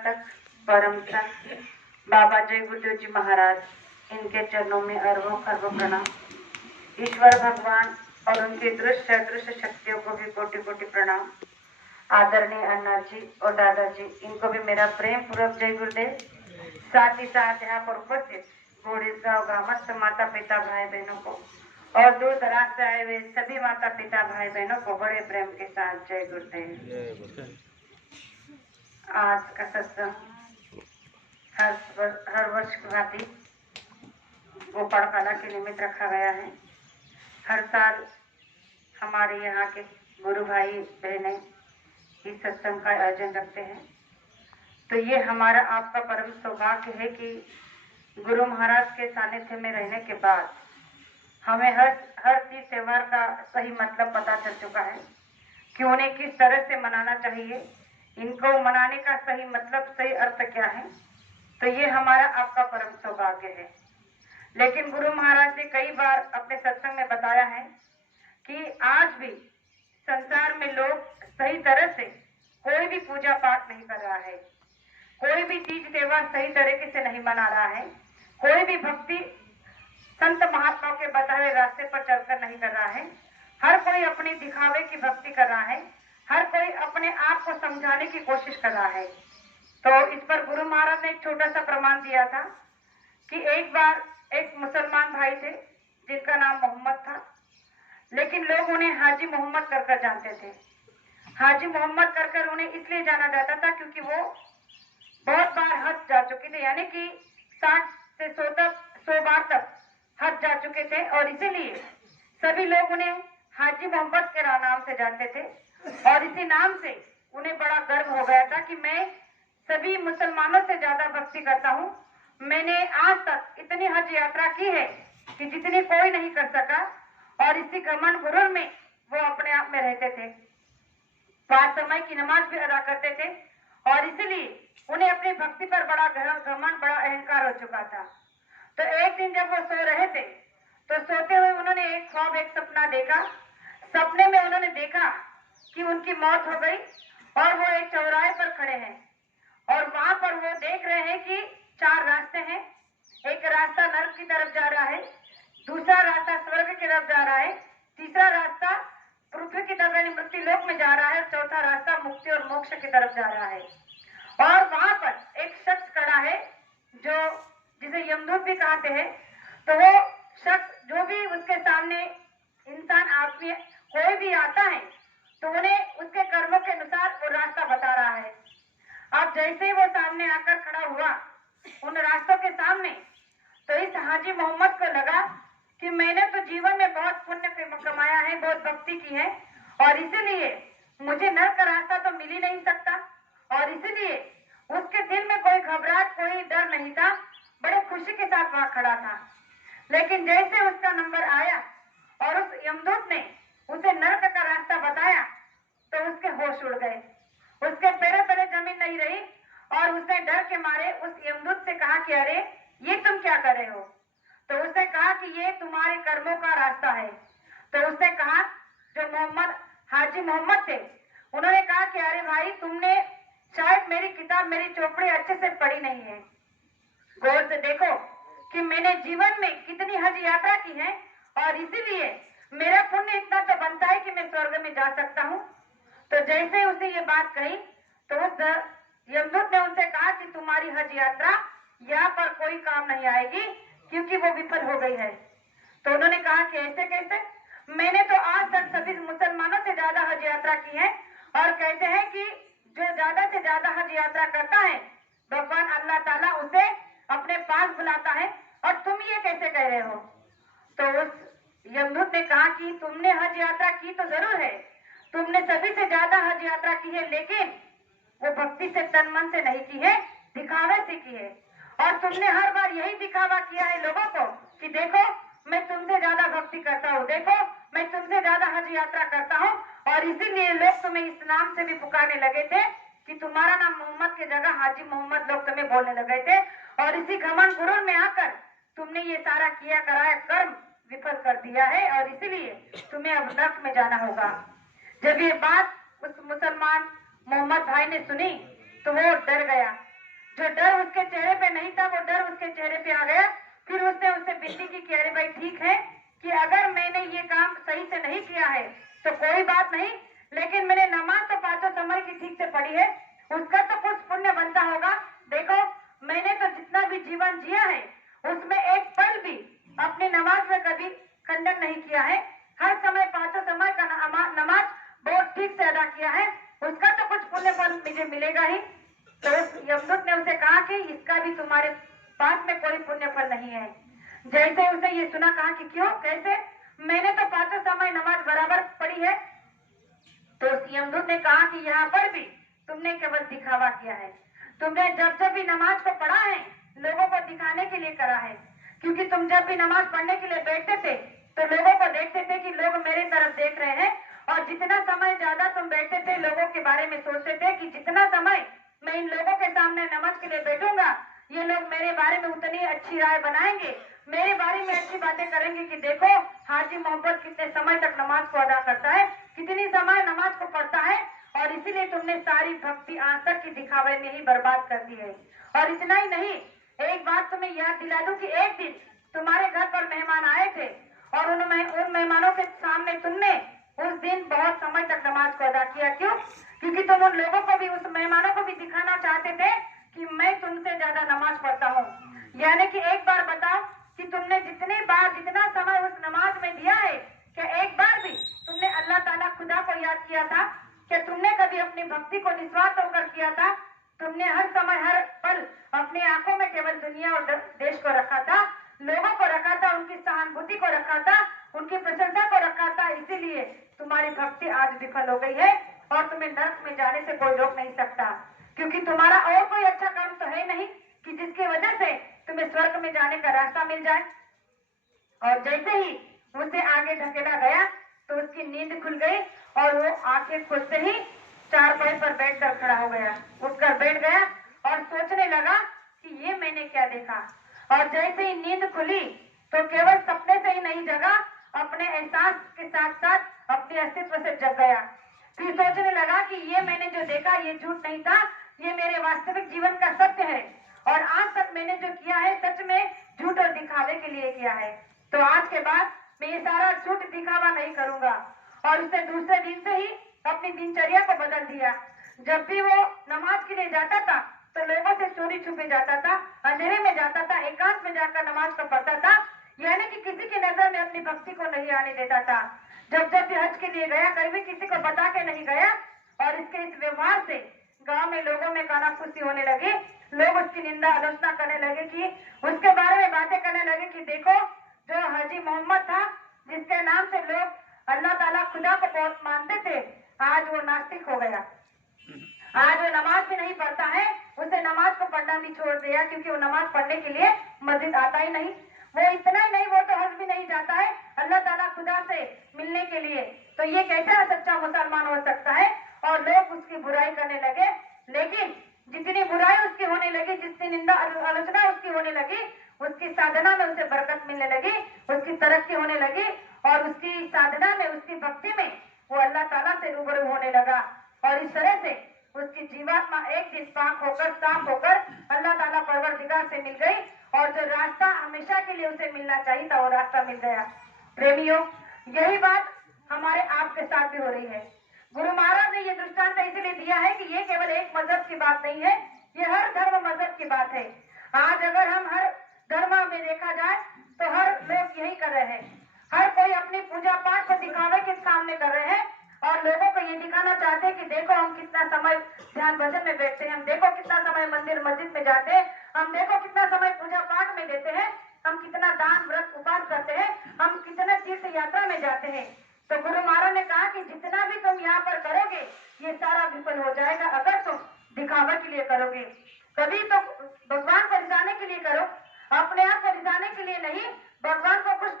प्रवर्तक परम संत बाबा जय गुरुदेव जी महाराज, इनके चरणों में अरबों खरबों प्रणाम। ईश्वर भगवान और उनकी दृश्य अदृश्य शक्तियों को भी कोटि कोटि प्रणाम। आदरणीय अन्ना जी और दादाजी, इनको भी मेरा प्रेम पूर्वक जय गुरुदेव। साथ ही साथ यहाँ पर उपस्थित गोड़ीगांव ग्रामस्थ माता पिता भाई बहनों को और दूर दराज से आए हुए सभी माता पिता भाई बहनों को बड़े प्रेम के साथ जय गुरुदेव। आज का सत्संग हर वर्ष की भांति गोपालकाला के निमित्त रखा गया है। हर साल हमारे यहाँ के गुरु भाई बहने इस सत्संग का आयोजन रखते हैं। तो ये हमारा आपका परम सौभाग्य है कि गुरु महाराज के सानिध्य में रहने के बाद हमें हर चीज त्योहार का सही मतलब पता चल चुका है कि उन्हें किस तरह से मनाना चाहिए, इनको मनाने का सही मतलब सही अर्थ क्या है। तो ये हमारा आपका परम सौभाग्य है। लेकिन गुरु महाराज ने कई बार अपने सत्संग में बताया है कि आज भी संसार में लोग सही तरह से कोई भी पूजा पाठ नहीं कर रहा है, कोई भी तीज त्योहार सही तरीके से नहीं मना रहा है, कोई भी भक्ति संत महात्माओं के बताए रास्ते पर चलकर नहीं कर रहा है। हर कोई अपने दिखावे की भक्ति कर रहा है, हर कोई अपने आप को समझाने की कोशिश कर रहा है। तो इस पर गुरु महाराज ने एक छोटा सा प्रमाण दिया था कि एक बार एक मुसलमान भाई थे जिनका नाम मोहम्मद था, लेकिन लोग उन्हें हाजी मोहम्मद कर जानते थे। हाजी मोहम्मद कर उन्हें इसलिए जाना जाता था क्योंकि वो बहुत बार हज जा चुके थे, यानी कि 60 से 100 बार तक हज जा चुके थे और इसीलिए सभी लोग उन्हें हाजी मोहम्मद के नाम से जानते थे। और इसी नाम से उन्हें बड़ा गर्व हो गया था कि मैं सभी मुसलमानों से ज्यादा भक्ति करता हूँ। मैंने आज तक इतनी हज यात्रा की है कि जितनी कोई नहीं कर सका। और इसी घमंड गुरूर में वो अपने आप में रहते थे, 5 समय की नमाज भी अदा करते थे और इसलिए उन्हें अपनी भक्ति पर बड़ा घमंड, बड़ा अहंकार हो चुका था। तो एक दिन जब वो सो रहे थे तो सोते हुए उन्होंने एक ख्वाब, एक सपना देखा। सपने में उन्होंने देखा कि उनकी मौत हो गई और वो एक चौराहे पर खड़े हैं और वहां पर वो देख रहे हैं कि 4 रास्ते हैं। एक रास्ता नरक की तरफ जा रहा है, दूसरा रास्ता स्वर्ग की तरफ जा रहा है, तीसरा रास्ता पृथ्वी की तरफ यानी मृत्यु लोक में जा रहा है, चौथा रास्ता मुक्ति और मोक्ष की तरफ जा रहा है। और वहां पर एक शख्स खड़ा है जो जिसे यमदूत भी कहते हैं। तो वो शख्स जो भी उसके सामने इंसान आदमी कोई भी आता है तो उन्हें उसके कर्मों के अनुसार वो रास्ता बता रहा है। अब जैसे ही वो सामने आकर खड़ा हुआ उन रास्तों के सामने, तो इस हाजी मोहम्मद को लगा कि मैंने तो जीवन में बहुत पुण्य कमाया है, बहुत भक्ति की है और इसीलिए मुझे नरक का रास्ता तो मिल ही नहीं सकता। और इसीलिए उसके दिल में कोई घबराहट, कोई डर नहीं था, बड़े खुशी के साथ वहां खड़ा था। लेकिन जैसे उसका नंबर आया और उस यमदूत ने उसे नरक का रास्ता बताया तो उसके होश उड़ गए, उसके पैरों तले जमीन नहीं रही और उसने डर के मारे उस यमदूत से कहा कि अरे ये तुम क्या कर रहे हो। तो उसने कहा कि ये तुम्हारे कर्मों का रास्ता है। तो उसने कहा, जो मोहम्मद हाजी मोहम्मद थे उन्होंने कहा कि अरे भाई, तुमने शायद मेरी किताब, मेरी चौपड़ी अच्छे से पढ़ी नहीं है। गौर से देखो कि मैंने जीवन में कितनी हज यात्रा की है और इसीलिए मेरा पुण्य इतना तो बनता है कि मैं स्वर्ग में जा सकता हूँ। तो जैसे उसे ये बात कही तो उस यमदूत ने उनसे कहा कि तुम्हारी हज यात्रा यहाँ पर कोई काम नहीं आएगी क्योंकि वो विफल हो गई है। तो उन्होंने कहा कि ऐसे कैसे, मैंने तो आज तक सभी मुसलमानों से ज्यादा हज यात्रा की है और कहते हैं कि जो ज्यादा से ज्यादा हज यात्रा करता है भगवान अल्लाह ताला उसे अपने पास बुलाता है और तुम ये कैसे कह रहे हो। तो उस यमदूत ने कहा कि तुमने हज यात्रा की तो जरूर है, तुमने सभी से ज्यादा हज यात्रा की है, लेकिन वो भक्ति से तन मन से नहीं की है, दिखावे से की है। और तुमने हर बार यही दिखावा किया है लोगों को कि देखो मैं तुमसे ज्यादा भक्ति करता हूँ, देखो मैं तुमसे ज्यादा हज यात्रा करता हूँ। और इसीलिए लोग तुम्हें इस नाम से भी पुकारने लगे थे कि तुम्हारा नाम मोहम्मद की जगह हाजी मोहम्मद लोग तुम्हें बोलने लगे थे। और इसी घमंड गुरूर में आकर तुमने ये सारा किया कराया कर्म विफल कर दिया है और इसीलिए तुम्हें अब नरक में जाना होगा। जब ये बात उस मुसलमान मोहम्मद भाई ने सुनी तो वो डर गया जो डर उसके चेहरे पे नहीं था वो डर उसके चेहरे पे आ गया। फिर उसने उससे विनती की कि अरे भाई ठीक है कि अगर मैंने ये काम सही से नहीं किया है तो कोई बात नहीं, लेकिन मैंने नमाज तो पांचों समय की ठीक से पढ़ी है, उसका तो कुछ पुण्य बनता होगा। देखो मैंने तो जितना भी जीवन जिया है उसमें एक पल भी अपनी नमाज में कभी खंडन नहीं किया है। हर समय पांचों समय का नमाज बहुत ठीक से अदा किया है, उसका तो कुछ पुण्य फल मुझे मिलेगा ही। तो यमदूत ने उसे कहा कि इसका भी तुम्हारे पास में कोई पुण्य फल नहीं है। जैसे उसे ये सुना कहा कि क्यों कैसे, मैंने तो पांचों समय नमाज बराबर पढ़ी है। तो यमदूत ने कहा कि यहाँ पर भी तुमने केवल दिखावा किया है। तुमने जब जब भी नमाज को पढ़ा है लोगों को दिखाने के लिए करा है, क्योंकि तुम जब भी नमाज पढ़ने के लिए बैठते थे तो लोगों को देखते थे कि लोग मेरी तरफ देख रहे हैं, और जितना समय ज्यादा तुम बैठते थे लोगों के बारे में सोचते थे कि जितना समय मैं इन लोगों के सामने नमाज के लिए बैठूंगा ये लोग मेरे बारे में उतनी अच्छी राय बनाएंगे, मेरे बारे में अच्छी बातें करेंगे कि देखो हाजी मोहब्बत कितने समय तक नमाज को अदा करता है, कितनी समय नमाज को पढ़ता है, और इसीलिए तुमने सारी भक्ति आज तक की दिखावे में ही बर्बाद कर दी है। और इतना ही नहीं, एक बात तुम्हें याद दिला दूं कि एक दिन तुम्हारे घर पर मेहमान आए थे और उन मेहमानों के सामने तुमने उस दिन बहुत समय तक नमाज को अदा किया। क्यों? क्योंकि तुम उन लोगों को भी, उस मेहमानों को भी दिखाना चाहते थे कि मैं तुमसे ज्यादा नमाज पढ़ता हूँ। यानी कि एक बार बताओ कि तुमने जितनी बार जितना समय उस नमाज में दिया है, क्या एक बार भी तुमने अल्लाह ताला खुदा को याद किया था? क्या तुमने कभी अपनी भक्ति को निस्वार्थ होकर किया था? तुमने हर समय हर पल अपनी आंखों में केवल दुनिया और देश को रखा था, लोगों को रखा था, उनकी सहानुभूति को रखा था, उनकी प्रशंसा को रखा था। इसीलिए तुम्हारी भक्ति आज विफल हो गई है और तुम्हें नर्क में जाने से कोई रोक नहीं सकता, क्योंकि तुम्हारा और कोई अच्छा कर्म तो है नहीं कि जिसकी वजह से तुम्हें स्वर्ग में जाने का रास्ता मिल जाए। और जैसे ही उसे आगे ढकेला गया तो उसकी नींद खुल गई और वो आंखें खुलते ही चारपाई पर बैठकर खड़ा हो गया, उठकर बैठ गया और सोचने लगा कि ये मैंने क्या देखा। और जैसे ही नींद खुली तो केवल सपने से ही नहीं जगा, अपने एहसास के साथ साथ अपने अस्तित्व से जग गया। फिर सोचने लगा कि ये मैंने जो देखा ये झूठ नहीं था, ये मेरे वास्तविक जीवन का सत्य है, और आज तक मैंने जो किया है सच में झूठ और दिखावे के लिए किया है। तो आज के बाद मैं ये सारा झूठ दिखावा नहीं करूंगा। और उसने दूसरे दिन से ही अपनी दिनचर्या को बदल दिया। जब भी वो नमाज के लिए जाता था तो लोगों से चोरी छुपे जाता था, अंधेरे में जाता था, एकांत में जाकर नमाज को पढ़ता था, यानी कि किसी की नजर में अपनी भक्ति को नहीं आने देता था। जब जब भी हज के लिए गया कहीं भी किसी को बता के नहीं गया, और इसके इस व्यवहार से गांव में लोगों में कानाफूसी होने लगी। लोग उसकी निंदा आलोचना करने लगे कि उसके बारे में बातें करने लगे कि देखो जो हाजी मोहम्मद था जिसके नाम से लोग अल्लाह ताला खुदा को बहुत मानते थे, आज वो नास्तिक हो गया, आज वो नमाज भी नहीं पढ़ता है, उसे नमाज को पढ़ना भी छोड़ दिया क्योंकि वो नमाज पढ़ने के लिए मस्जिद आता ही नहीं। वो इतना ही नहीं, वो तो हज भी नहीं जाता है अल्लाह ताला खुदा से मिलने के लिए। तो ये कैसा सच्चा मुसलमान हो सकता है? और लोग उसकी बुराई करने लगे। लेकिन जितनी बुराई उसकी होने लगी, जितनी निंदा आलोचना उसकी होने लगी, उसकी साधना में उसे बरकत मिलने लगी, उसकी तरक्की होने लगी, और उसकी साधना में, उसकी भक्ति में वो अल्लाह ताला से रूबरू होने लगा। और इस तरह से उसकी जीवात्मा एक दिन पाक होकर, साफ होकर अल्लाह ताला परवरदिगार से मिल गई, और जो रास्ता हमेशा के लिए उसे मिलना चाहिए था वो रास्ता मिल गया। प्रेमियों, यही बात हमारे आपके साथ भी हो रही है। गुरु महाराज ने ये दृष्टांत इसलिए दिया है कि ये केवल एक मजहब की बात नहीं है, ये हर धर्म मजहब की बात है। आज अगर हम हर धर्म में देखा जाए तो हर लोग यही कर रहे हैं, हर कोई अपनी पूजा पाठ को दिखावे के सामने कर रहे हैं, और लोगों को ये दिखाना चाहते हैं कि देखो हम कितना समय ध्यान भजन में बैठते हैं, हम देखो कितना समय मंदिर मस्जिद में जाते हैं, हम देखो कितना समय पूजा पाठ में देते हैं, हम कितना दान व्रत उपवास करते हैं, हम कितना तीर्थ यात्रा में जाते हैं। तो गुरु महाराज ने कहा कि जितना भी तुम यहाँ पर करोगे ये सारा विफल हो जाएगा अगर तुम दिखावा के लिए करोगे। कभी तो भगवान को रिझाने के लिए करो, अपने आप को रिझाने के लिए नहीं, भगवान को खुश